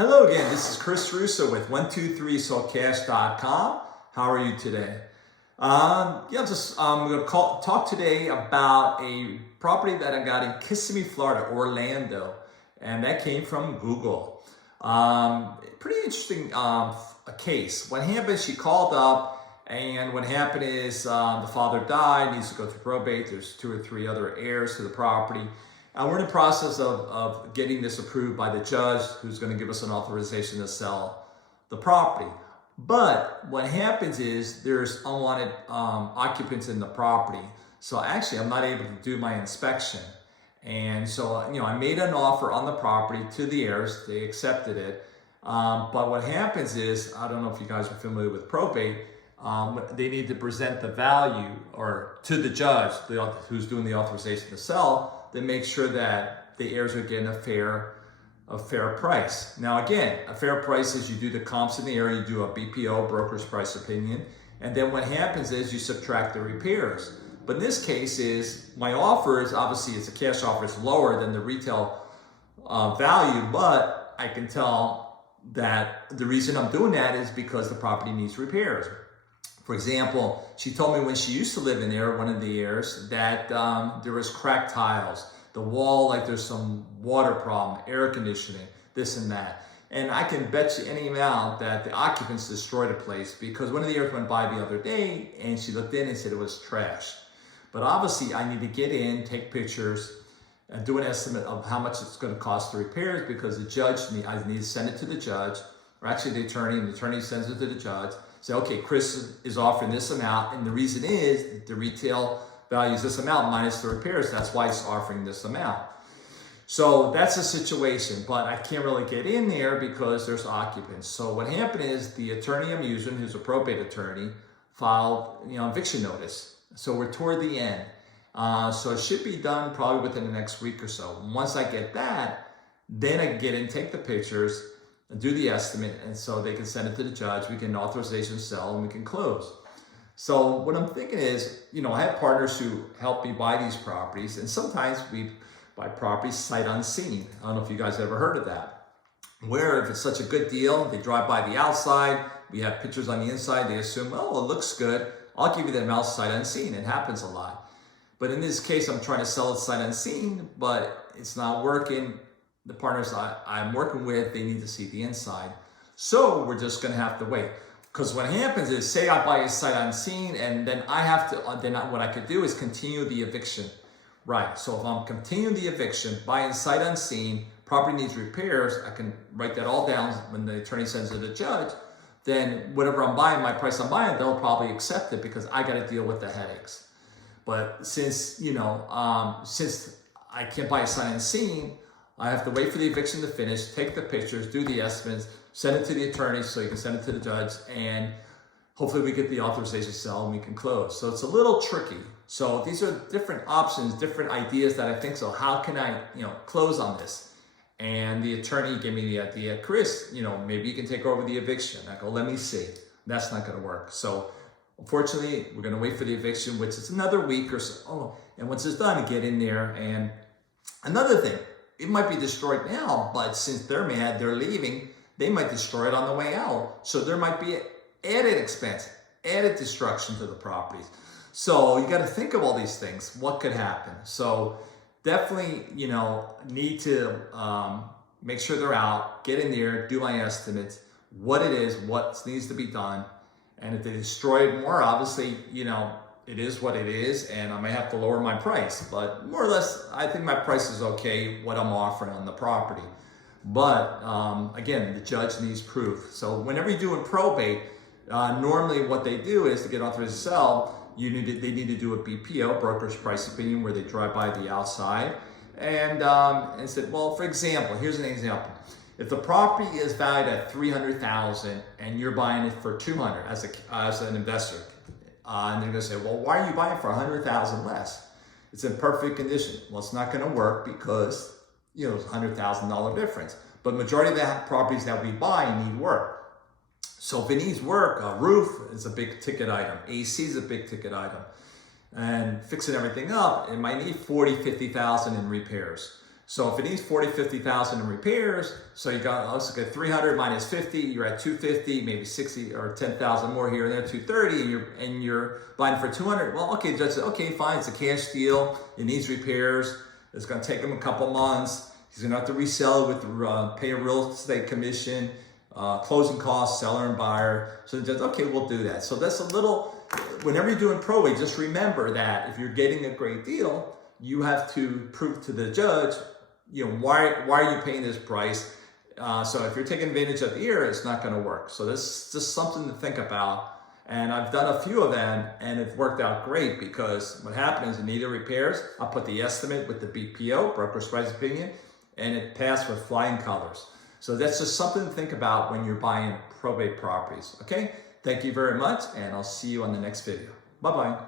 Hello again, this is Chris Russo with 123saltcash.com. How are you today? I'm going to talk today about a property that I got in Kissimmee, Florida, Orlando, and that came from Google. Pretty interesting a case. What happened, she called up, and what happened is the father died, needs to go through probate. There's 2 or 3 other heirs to the property. And we're in the process of getting this approved by the judge, who's going to give us an authorization to sell the property. But what happens is there's unwanted occupants in the property. So actually, I'm not able to do my inspection. And so, I made an offer on the property to the heirs. They accepted it. But what happens is, I don't know if you guys are familiar with probate, they need to present the value to the judge, who's doing the authorization to sell, to make sure that the heirs are getting a fair price. Now again, a fair price is you do the comps in the area, you do a BPO, broker's price opinion, and then what happens is you subtract the repairs. But in this case is, my offer is, obviously it's a cash offer, it's lower than the retail value, but I can tell that the reason I'm doing that is because the property needs repairs. For example, she told me when she used to live in there, one of the heirs, that there was cracked tiles. The wall, like there's some water problem, air conditioning, this and that. And I can bet you any amount that the occupants destroyed the place, because one of the heirs went by the other day and she looked in and said it was trash. But obviously I need to get in, take pictures, and do an estimate of how much it's going to cost to repairs, because the judge, I need to send it to the judge, or actually the attorney, and the attorney sends it to the judge. Say, okay, Chris is offering this amount, and the reason is the retail value is this amount minus the repairs. That's why he's offering this amount. So that's the situation, but I can't really get in there because there's occupants. So what happened is the attorney I'm using, who's a probate attorney, filed eviction notice. So we're toward the end. So it should be done probably within the next week or so. Once I get that, then I can get in, take the pictures, and do the estimate, and so they can send it to the judge. We can authorization sell, and we can close. So what I'm thinking is, I have partners who help me buy these properties, and sometimes we buy properties sight unseen. I don't know if you guys ever heard of that. Where if it's such a good deal, they drive by the outside, we have pictures on the inside, they assume, oh, it looks good, I'll give you the amount sight unseen. It happens a lot. But in this case, I'm trying to sell it sight unseen, but it's not working. The partners I'm working with, they need to see the inside. So we're just going to have to wait. Because what happens is, say I buy a sight unseen, and then I have to, what I could do is continue the eviction. Right, so if I'm continuing the eviction, buying sight unseen, property needs repairs, I can write that all down when the attorney sends it to the judge. Then whatever I'm buying, my price I'm buying, they'll probably accept it because I got to deal with the headaches. But since, since I can't buy a sight unseen, I have to wait for the eviction to finish, take the pictures, do the estimates, send it to the attorney so you can send it to the judge, and hopefully we get the authorization to sell and we can close. So it's a little tricky. So these are different options, different ideas that I think, so how can I, close on this? And the attorney gave me the idea, Chris, maybe you can take over the eviction. I go, let me see. That's not going to work. So unfortunately, we're going to wait for the eviction, which is another week or so. Oh, and once it's done, get in there. And another thing, it might be destroyed now, but since they're mad, they're leaving, they might destroy it on the way out. So there might be added expense, added destruction to the properties. So you got to think of all these things. What could happen? So definitely, need to make sure they're out, get in there, do my estimates, what it is, what needs to be done. And if they destroy it more, obviously, it is what it is, and I may have to lower my price. But more or less, I think my price is okay, what I'm offering on the property. But again, the judge needs proof. So whenever you're doing probate, normally what they do is to get authorized to sell, they need to do a BPO, broker's price opinion, where they drive by the outside and said, well, for example, here's an example. If the property is valued at $300,000 and you're buying it for $200,000 as an investor, and they're going to say, well, why are you buying for $100,000 less? It's in perfect condition. Well, it's not going to work because it's a $100,000 difference. But majority of the properties that we buy need work. So if it needs work, a roof is a big ticket item. AC is a big ticket item. And fixing everything up, it might need $40,000, $50,000 in repairs. So if it needs 40, 50,000 in repairs, so you got, let's look at 300 minus 50, you're at 250, maybe 60 or 10,000 more here and there, 230, and you're buying for 200. Well, okay, judge said, okay, fine, it's a cash deal. It needs repairs. It's going to take him a couple months. He's going to have to resell it with pay a real estate commission, closing costs, seller and buyer. So the judge, okay, we'll do that. So that's a little, whenever you're doing probate, just remember that if you're getting a great deal, you have to prove to the judge, why are you paying this price? So if you're taking advantage of the ear, it's not going to work. So this is just something to think about. And I've done a few of them, and it worked out great because what happened is it needed repairs. I put the estimate with the BPO, broker's price opinion, and it passed with flying colors. So that's just something to think about when you're buying probate properties. Okay? Thank you very much, and I'll see you on the next video. Bye-bye.